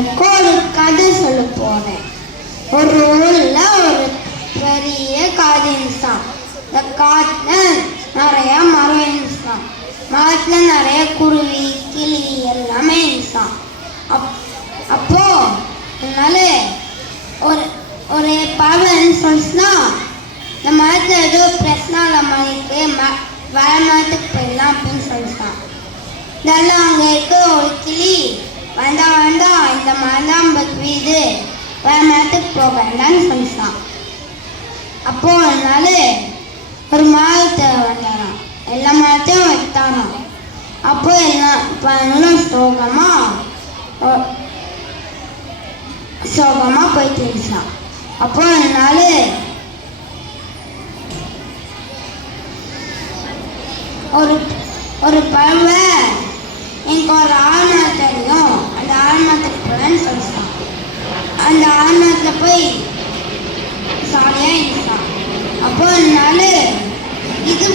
உங்களுக்கு ஒரு கதை சொல்ல போறேன். ஒரு ஊர்ல ஒரு பெரிய காடு இருந்துச்சாம். இந்த காட்டுல நிறைய மரம் இருந்துச்சாம். மரத்துல நிறைய குருவி கிளி எல்லாமே இருந்துச்சாம். அப்போ அதனால ஒரு ஒரு பறவை சொல்லிச்சுன்னா, இந்த மரத்துல ஏதோ பிரச்சனை மணிக்கு வேற மரத்துக்கு போயிடலாம் அப்படின்னு சொல்லிட்டான். இதெல்லாம் அங்கே இருக்க ஒரு கிளி, வேண்டாம் வேண்டாம், இந்த மரம் தான் நமக்கு வீடு, வேற மரத்துக்கு போக வேண்டாம்னு சொல்லிட்டான். அப்போ அதனால ஒரு மரத்தை வந்தாராம், எல்லா மரத்தையும் வைத்தாராம். அப்போ எல்லாம் சோகமா போயிட்டு இருந்துச்சான். அப்போ அதனால ஒரு பறவை, எனக்கு ஒரு ஆழ்மரம் தெரியும், அந்த ஆழ்மரத்துக்கு போகலான்னு சொல்லிட்டான். அந்த ஆழ்மரத்தில் போய் ஜாலியாக இருந்துச்சான். அப்போ அதனால இது